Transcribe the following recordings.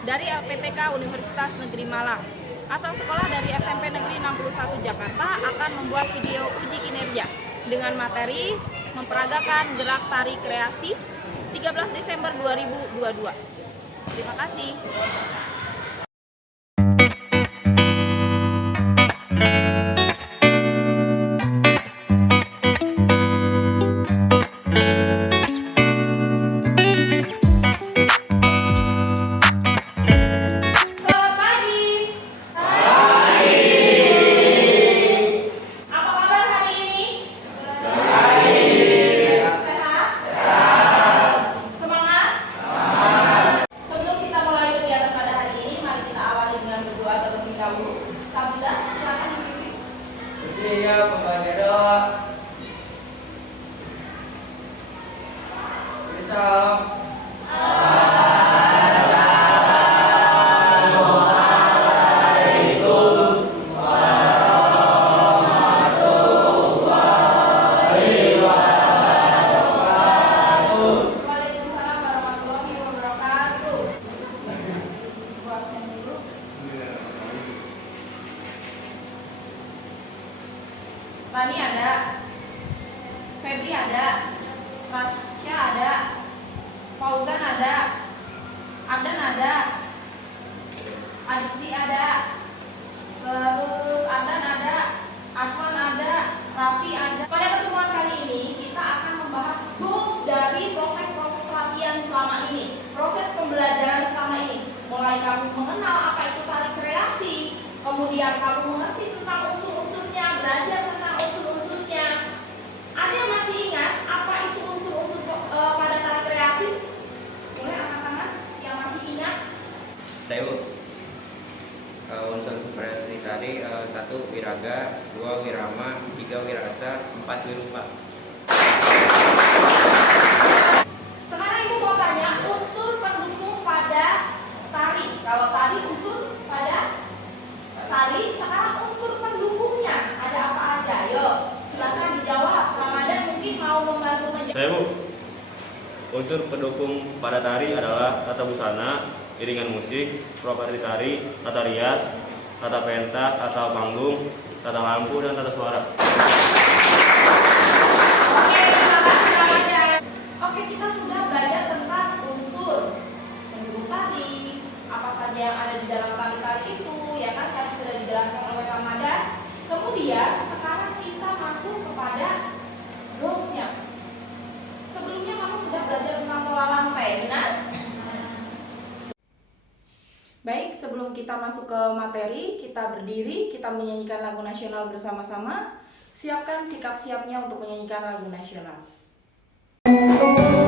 dari LPTK Universitas Negeri Malang. Asal sekolah dari SMP Negeri 61 Jakarta akan membuat video uji kinerja dengan materi memperagakan gerak tari kreasi 13 Desember 2022. Terima kasih. Pembagian doa. Salam. Tani ada, Febri ada, Rasya ada, Fauzan ada, Adan ada, Adisti ada, terus Adan ada, Aswan ada, Raffi ada. Pada pertemuan kali ini kita akan membahas goals dari proses latihan selama ini, proses pembelajaran selama ini. Mulai kamu mengenal apa itu tari kreasi, kemudian kamu mengerti tentang unsur-unsurnya, belajar tentang unsur-unsurnya. Ada yang masih ingat apa itu unsur-unsur pada tari kreasi? Boleh angkat tangan yang masih ingat? Saya unsur kreasi tari 1 wiraga, 2 wirama, 3 wirasa, 4 wirupa. Sekarang ibu mau tanya unsur pendukung pada tari. Kalau tadi unsur pada tari, sekarang unsur pendukungnya ada apa aja? Yo, silakan dijawab. Ramadan mungkin mau membantu menjawab. Saya Bu, unsur pendukung pada tari adalah tata busana, iringan musik, properti tari, tata rias, tata pentas atau panggung, tata lampu, dan tata suara. Oke, terima kasih Ramadan. Oke, kita sudah belajar tentang unsur pendukung tari, apa saja yang ada di dalam tari-tari itu, ya kan? Tadi sudah dijelaskan oleh Ramadan. Kemudian sekarang kita masuk kepada goals-nya. Sebelumnya kamu sudah belajar tentang pola lantai, benar? Baik, sebelum kita masuk ke materi, kita berdiri, kita menyanyikan lagu nasional bersama-sama. Siapkan sikap siapnya untuk menyanyikan lagu nasional. Tiada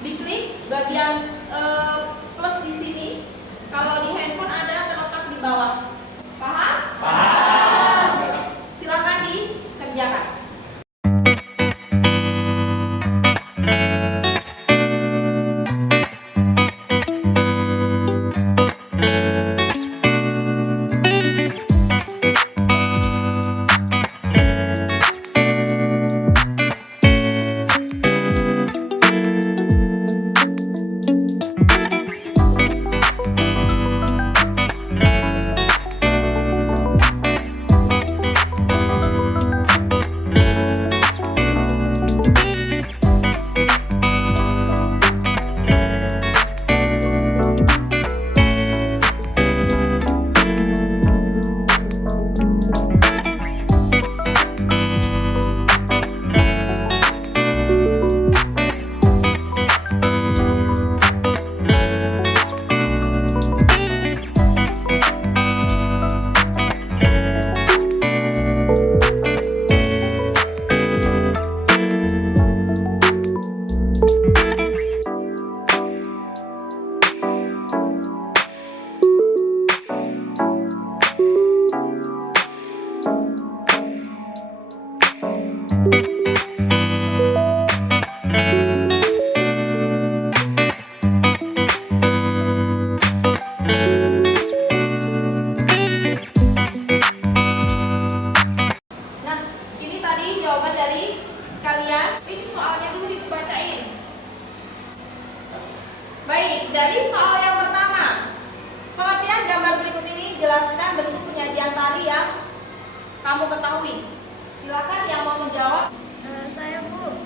Diklik bagian plus di sini. Kalau di handphone ada terletak di bawah. Paham? Paham. Silakan dikerjakan. Baik, dari soal yang pertama, pengertian gambar berikut ini jelaskan bentuk penyajian tari yang kamu ketahui. Silakan yang mau menjawab. Saya Bu,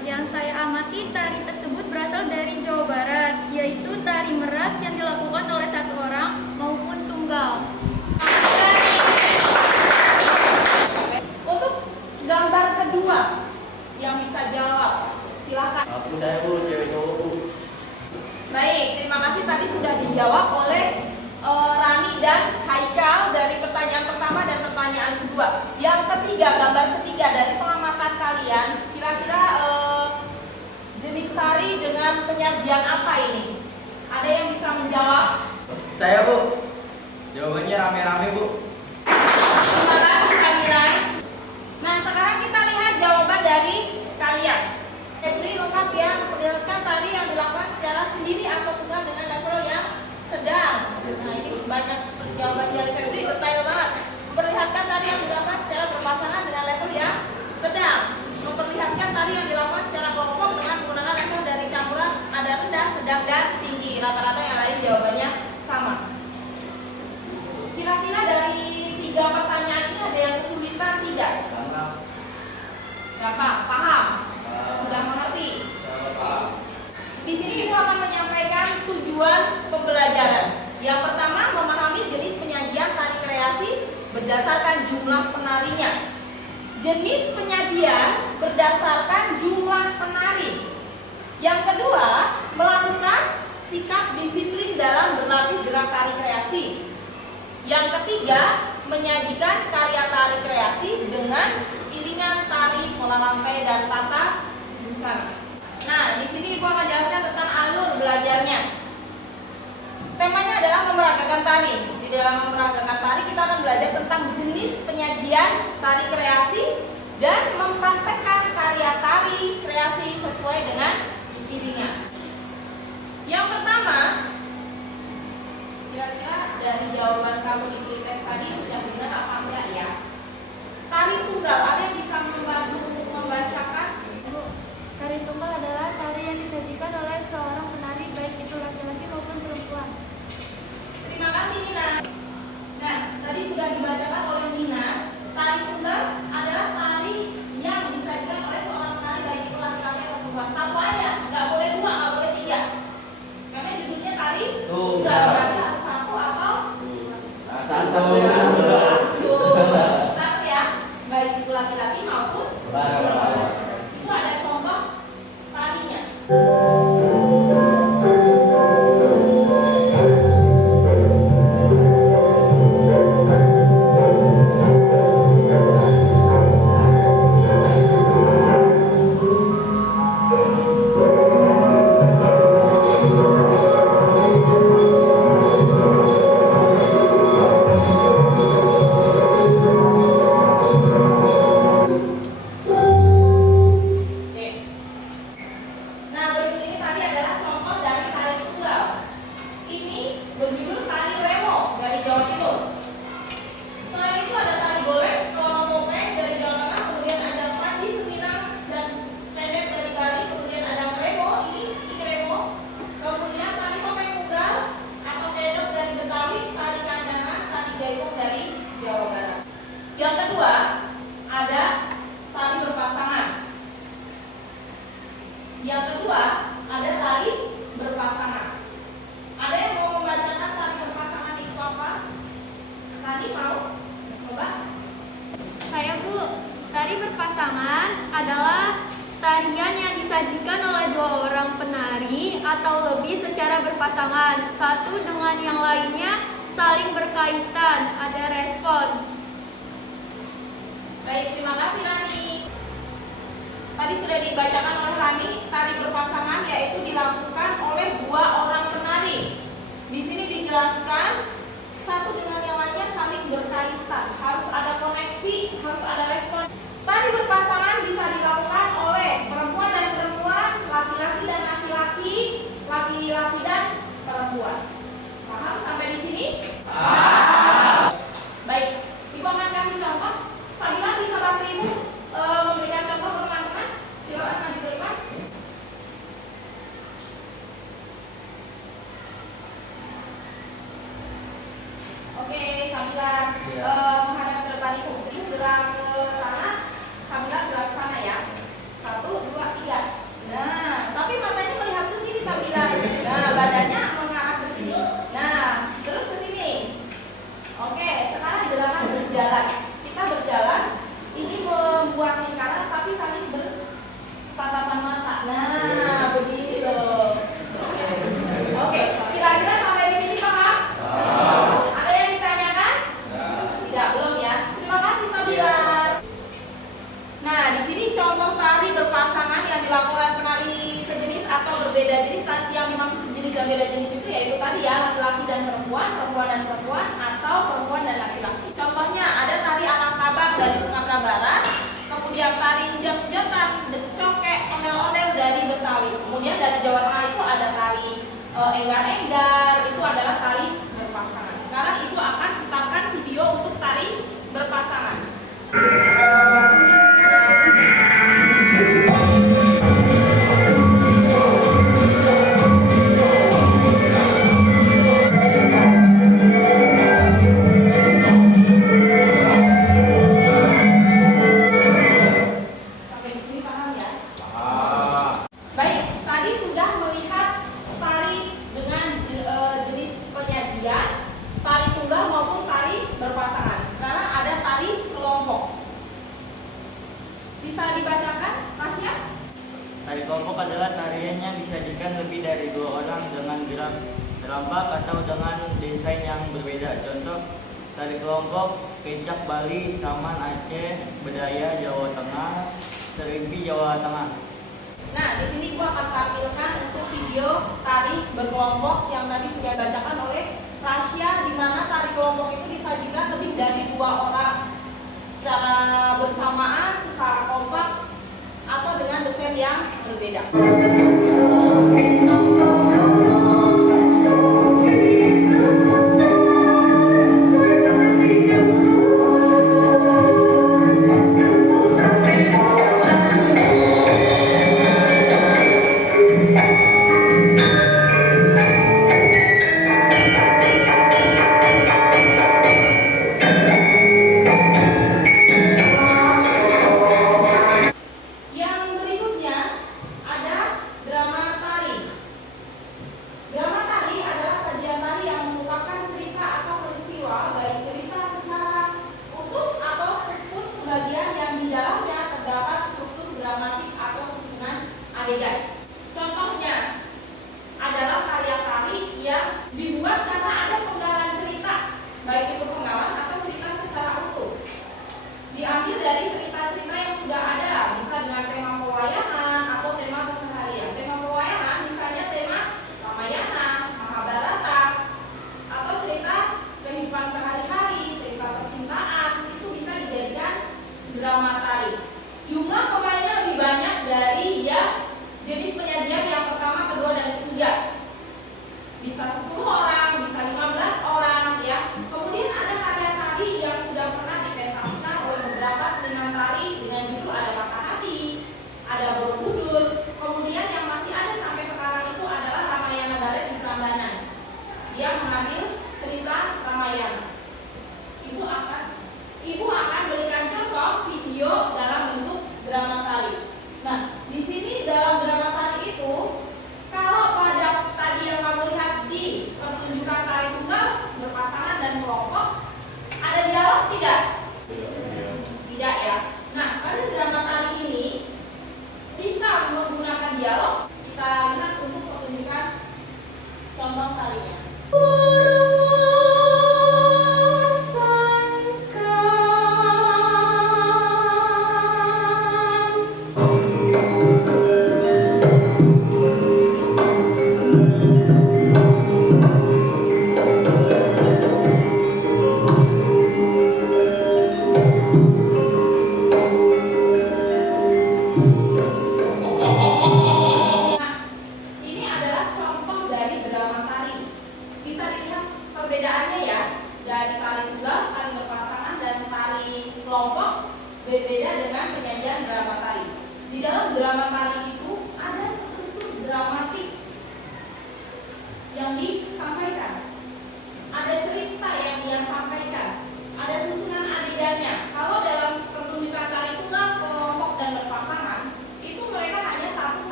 yang saya amati tari tersebut berasal dari Jawa Barat, yaitu tari merak yang dilakukan oleh satu orang maupun tunggal. Untuk gambar kedua yang bisa jawab, silakan. Aku saya Bu, cewek cowok Bu. Baik, terima kasih tadi sudah dijawab oleh Rani dan Haikal dari pertanyaan pertama dan pertanyaan kedua. Yang ketiga, gambar ketiga dari pengamatan kalian, kira-kira jenis tari dengan penyajian apa ini? Ada yang bisa menjawab? Saya Bu. Jawabannya rame-rame Bu. Terima kasih Kamilan. Nah, sekarang kita lihat jawaban dari kalian. Beri lengkap ya, memperlihatkan tari yang dilakukan secara sendiri atau tunggal dengan level yang sedang. Nah, ini banyak jawaban dari Febri, detail banget. Memperlihatkan tari yang dilakukan secara berpasangan dengan level yang sedang. Memperlihatkan tari yang dilakukan secara kelompok dengan menggunakan level dari campuran ada rendah, sedang, dan tinggi. Rata-rata yang lain jawabannya sama. Kira-kira dari 3 pertanyaan ini ada yang kesulitan tidak? Berapa? Paham? Sudah mengerti? Di sini Ibu akan menyampaikan tujuan pembelajaran. Yang pertama, memahami jenis penyajian tari kreasi berdasarkan jumlah penarinya. Jenis penyajian berdasarkan jumlah penari. Yang kedua, melakukan sikap disiplin dalam berlatih gerak tari kreasi. Yang ketiga, menyajikan karya tari kreasi dengan iringan tari, pola lampai, dan tata busana. Nah, di sini Ibu akan jelaskan tentang alur belajarnya. Temanya adalah memeragakan tari. Di dalam memeragakan tari kita akan belajar tentang jenis penyajian tari kreasi dan mempraktekkan karya tari kreasi sesuai dengan iringan. Yang pertama, kira-kira dari jawaban kamu di pretest tadi sudah benar apa enggak ya? Tari tunggal, ada yang bisa membantu untuk membacakan? Bu, tari tunggal adalah tari yang disajikan oleh seorang penari baik itu laki-laki maupun perempuan. Terima kasih Nina. Nah, tadi sudah dibacakan oleh Nina. Tari tunggal adalah tari yang disajikan oleh seorang penari baik itu laki-laki atau perempuan. Satu aja, nggak boleh 2, nggak boleh 3. Karena judulnya tari tunggal. Berarti harus 1 atau Satu. Satu ya, baik itu laki-laki maupun perempuan. Itu ada contoh tarinya. Yang kedua, ada tali berpasangan. Ada yang mau membacakan tali berpasangan itu apa? Tadi mau? Coba. Saya Bu, tari berpasangan adalah tarian yang disajikan oleh dua orang penari atau lebih secara berpasangan, satu dengan yang lainnya saling berkaitan, ada respon. Baik, terima kasih Rani. Tadi sudah dibacakan oleh Rani, tari berpasangan yaitu dilakukan oleh dua orang penari. Di sini dijelaskan satu dengan yang lainnya saling berkaitan, harus ada koneksi, harus ada respon. Tari berpasangan bisa dilakukan oleh perempuan dan perempuan, laki-laki dan laki-laki, laki-laki dan perempuan. Paham sampai di sini? Baik, Ibu akan kasih contoh. Sabila bisa bantu Ibu memberikan contoh ke teman-teman. Silakan maju ke depan. Oke, Sabila menghadap ke depan Ibu. Ibu gerak ke sana, Sabila gerak ke sana ya. 1, 2, 3. Nah, tapi matanya melihat ke sini Sabila. Nah, badannya mengarah ke sini. Nah, terus ke sini. Oke, sekarang gerakan berjalan. Kita berjalan, ini membuat lingkaran tapi saling bertatapan mata. Nah, begitu. Oke, kira-kira sampai di sini paham? Ada yang ditanyakan? Tidak, belum ya. Terima kasih Sabila. Nah, di sini contoh tari berpasangan yang dilakukan oleh penari sejenis atau berbeda jenis. Tadi yang dimaksud sejenis dan beda jenis itu yaitu tadi ya laki-laki dan perempuan, perempuan dan perempuan, atau perempuan dan laki-laki. Contohnya ada tari anak kabang dari Sumatera Barat, kemudian tari jet-jet, tari cokek, ondel-ondel dari Betawi. Kemudian dari Jawa Tengah itu ada tari enggar-enggar, itu adalah tari berpasangan. Sekarang Ibu akan putarkan video untuk tari berpasangan. Sampai di sini paham ya? Baik, tadi sudah melihat tari dengan jenis penyajian, tari tunggal maupun tari berpasangan. Sekarang ada tari kelompok. Bisa dibacakan, Tasya? Tari kelompok adalah tarian yang disajikan lebih dari 2 orang dengan gerak terampak atau dengan desain yang berbeda. Contoh, tari kelompok Kecak Bali, Saman Aceh, Bedaya Jawa Tengah, Serimpi Jawa Tengah. Nah, di sini gua akan tampilkan untuk video tari berkelompok yang tadi sudah dibacakan oleh Rasya, di mana tari kelompok itu disajikan lebih dari 2 orang secara bersamaan, secara kompak, atau dengan desain yang berbeda. Yang berikutnya ada drama tari. Drama tari adalah sajian tari yang mengungkapkan cerita atau peristiwa, baik cerita secara utuh atau pun sebagian yang di dalamnya terdapat struktur dramatik atau susunan adegan. Contohnya adalah karya tari yang dibuat karena ada penggalan cerita, baik itu penggalan atau cerita secara utuh. Diambil dari cerita-cerita yang sudah ada, bisa dengan tema pewayangan atau tema keseharian. Tema pewayangan misalnya tema Ramayana, Mahabharata, atau cerita kehidupan sehari-hari, cerita percintaan, itu bisa dijadikan drama tari. Jumlah pemainnya lebih banyak dari yang jenis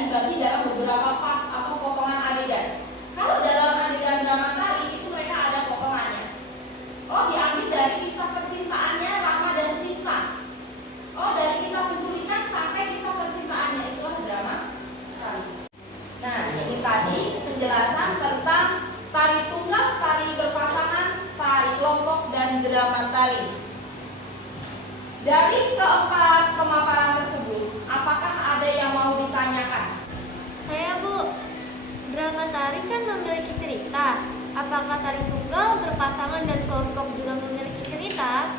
dibagi dalam beberapa part atau potongan adegan. Kalau dalam adegan drama tari itu mereka ada potongannya. Oh, diambil dari kisah percintaannya Rama dan Sinta. Oh, dari kisah penculikan sampai kisah percintaannya, itulah drama tari. Nah, ini tadi penjelasan tentang tari tunggal, tari berpasangan, tari kelompok, dan drama tari. Dari keempat pemaparan tersebut, apakah ada yang mau ditanyakan? Saya Bu, drama tari kan memiliki cerita. Apakah tari tunggal, berpasangan, dan kelompok juga memiliki cerita?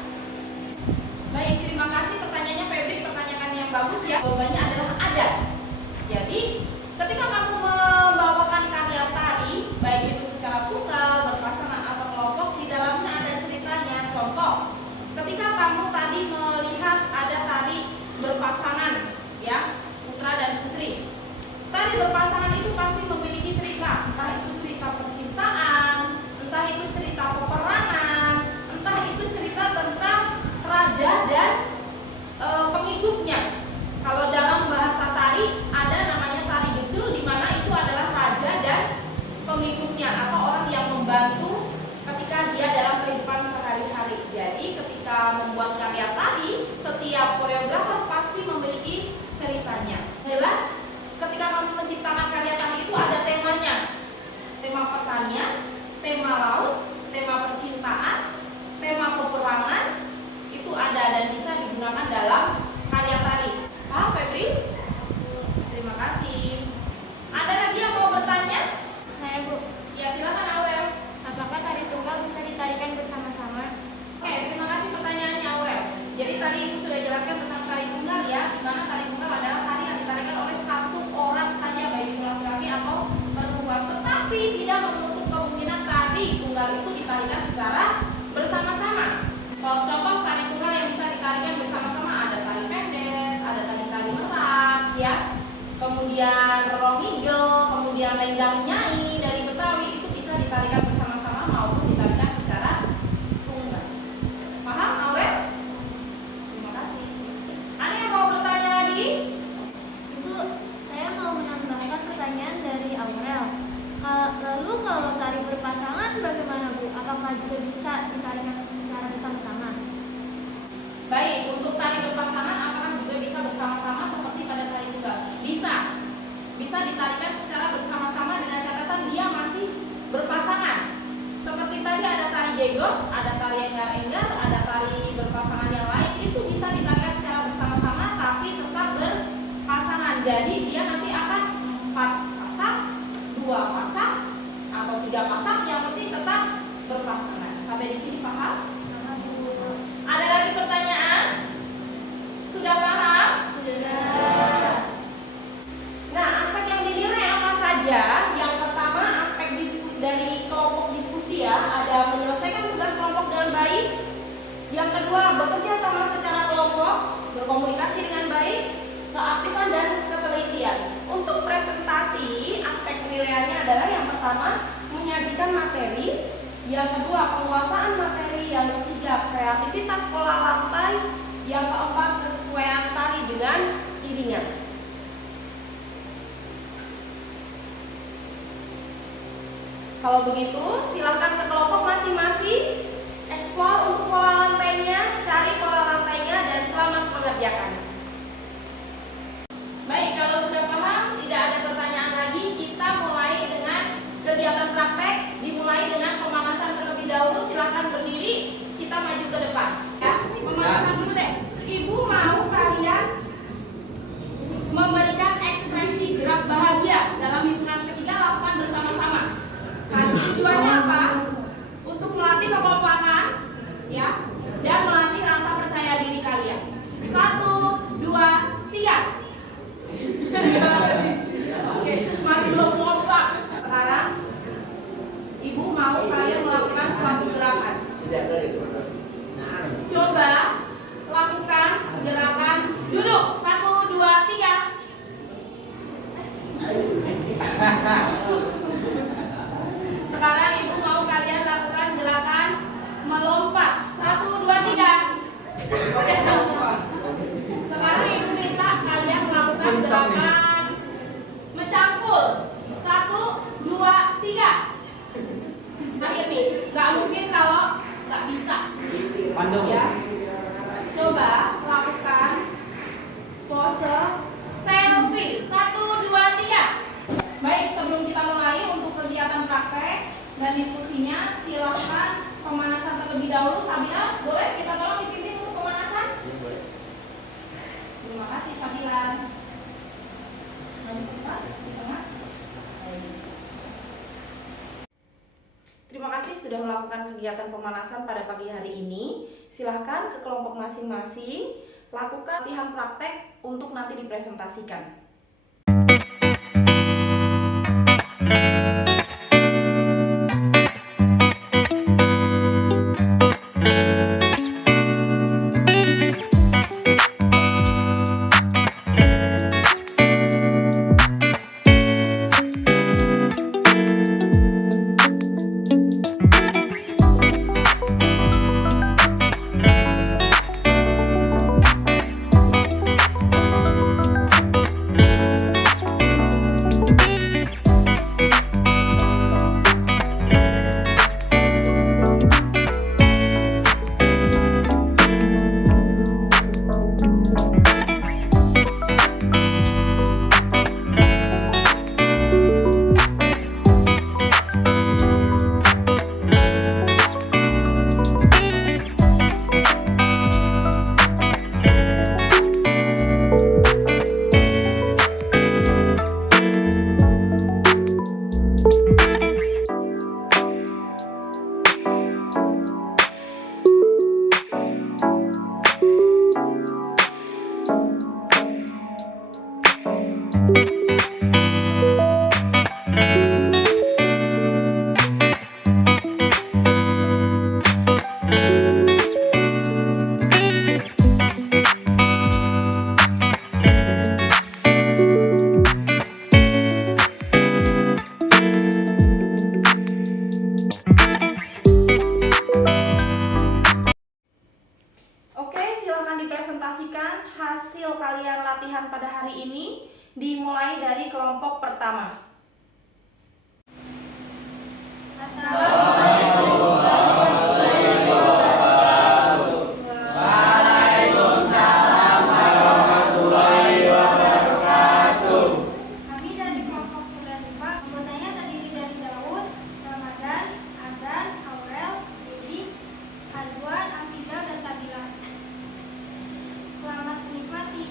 Baik, terima kasih pertanyaannya Febri, pertanyaan yang bagus ya. Jawabannya adalah ada. Jadi, ketika kamu membawakan karya tari, baik itu secara tunggal, berpasangan, atau kelompok, di dalamnya ada ceritanya. Contoh, ketika kamu tadi melihat ada tari berpasangan, ya, putra dan putri. Tari berpasangan itu pasti memiliki cerita, entah itu cerita percintaan, entah itu cerita peperangan, entah itu cerita tentang raja dan pengikutnya. Kalau dalam bahasa tari ada namanya tari becul, di mana itu adalah raja dan pengikutnya atau orang yang membantu ketika dia dalam kehidupan sehari-hari. Jadi ketika membuat karya tari, setiap koreografer pasti memiliki ceritanya. Jelas, ketika kamu menciptakan karya tari itu ada temanya. Tema pertanian, tema laut, tema percintaan, tema peperangan, itu ada dan bisa digunakan dalam karya tari. Paham Febri? Terima kasih. Ada lagi yang mau bertanya? Saya Bu, Ya, silakan Aurel. apakah tari tunggal bisa ditarikan bersama-sama? Oke, terima kasih pertanyaannya Aurel. Jadi tadi Ibu sudah jelaskan tentang tari tunggal ya, di mana tari tunggal adalah tari yang ditarikan oleh satu orang saja, baik itu laki-laki atau perempuan. Tetapi tidak menutup kemungkinan tari tunggal itu ditarikan secara bersama-sama. Contoh tari tunggal yang bisa ditarikan bersama-sama ada tari pendek, ada tari merak, ya. Kemudian rorongigel, kemudian lenggang nyai dari Betawi itu bisa ditarikan bersama-sama maupun ditarikan secara tunggal. Paham, Awel? Terima kasih. Ada yang mau bertanya lagi? Ibu, saya mau menambahkan pertanyaan dari Aurel. Lalu kalau tari berpasangan bagaimana Bu? Apakah juga bisa ditarikan secara bersama-sama? Baik, untuk tari berpasangan apakah juga bisa bersama-sama seperti pada tari tunggal? Bisa. Bisa ditarikan secara bersama-sama dengan catatan dia masih berpasangan. Seperti tadi ada tari jenggot, ada tari enggar-enggar, ada tari berpasangan yang lain, itu bisa ditarikan secara bersama-sama tapi tetap berpasangan. Jadi dia nanti akan 4 pasang, 2 pasang, atau 3 pasang, yang penting tetap berpasangan. Sampai di sini paham? Ada lagi pertanyaan? Sudah paham? Sudah. Nah, aspek yang dinilai apa saja? Yang pertama, aspek dari kelompok diskusi ya, ada menyelesaikan tugas kelompok dengan baik. Yang kedua, bekerja sama secara kelompok, berkomunikasi dengan baik, keaktifan dan ketelitian. Untuk presentasi, aspek penilaiannya adalah yang pertama, menyajikan materi, yang kedua, penguasaan materi, yang ketiga, kreativitas pola lantai, yang keempat, kesesuaian tari dengan iringan. Kalau begitu, silakan ke kelompok masing-masing, eksplor untuk pola lantainya, cari pola lantainya, dan selamat mengerjakan. Baik, kalau sudah paham, tidak ada pertanyaan lagi, kita mulai dengan kegiatan praktek, dimulai dengan pemanasan terlebih dahulu. Silakan berdiri, kita maju ke depan. Ya, pemanasan dulu deh. Ibu mau kalian memberikan ekspresi gerak bahagia dalam hitungan ketiga, lakukan bersama-sama. Tujuannya apa? Untuk melatih kekompakan, ya, dan melatih rasa percaya diri kalian. 1, sudah melakukan kegiatan pemanasan pada pagi hari ini. Silahkan ke kelompok masing-masing, lakukan latihan praktek untuk nanti dipresentasikan. Dipresentasikan hasil kalian latihan pada hari ini, dimulai dari kelompok pertama. Kami dari kelompok 95, anggotanya terdiri dari Daud, Ramadan, Adan, Aurel, Dedi, Azwan, Afiza, dan Sabila. Selamat menikmati.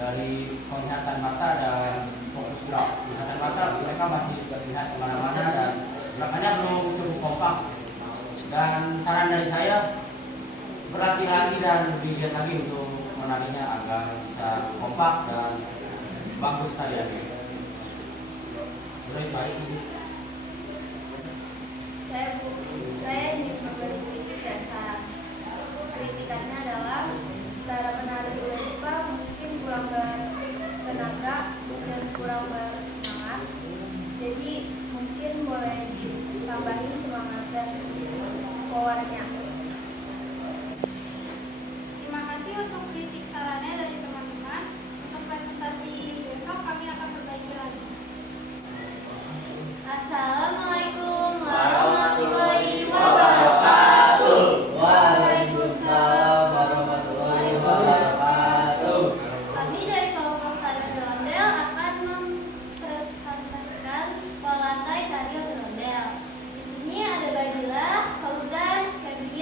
dari penglihatan mata dan fokus gerak. Penglihatan mata mereka masih terlihat kemana-mana dan gerakannya belum cukup kompak. Dan saran dari saya, berlatih lagi dan lebih giat lagi untuk menarinya agar bisa kompak dan bagus tariannya. Udah itu aja sih. Saya ingin memberi kritik dan saran. Kritikannya adalah cara menari bola Jepang mungkin kurang bertenaga dan kurang bersemangat. Jadi mungkin boleh ditambahin semangat dan powernya. Terima kasih untuk kritik sarannya dari teman-teman. Untuk presentasi besok kami akan perbaiki lagi. Assalamualaikum warahmatullahi wabarakatuh. Waalaikumsalam warahmatullahi wabarakatuh. Kami dari kelompok tari ondel-ondel akan mempresentasikan pola lantai tari ondel-ondel. Di sini ada Badila, Fauzan, Febri,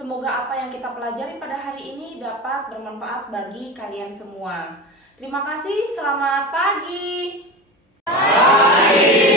Semoga apa yang kita pelajari pada hari ini dapat bermanfaat bagi kalian semua. Terima kasih, selamat pagi. Pagi.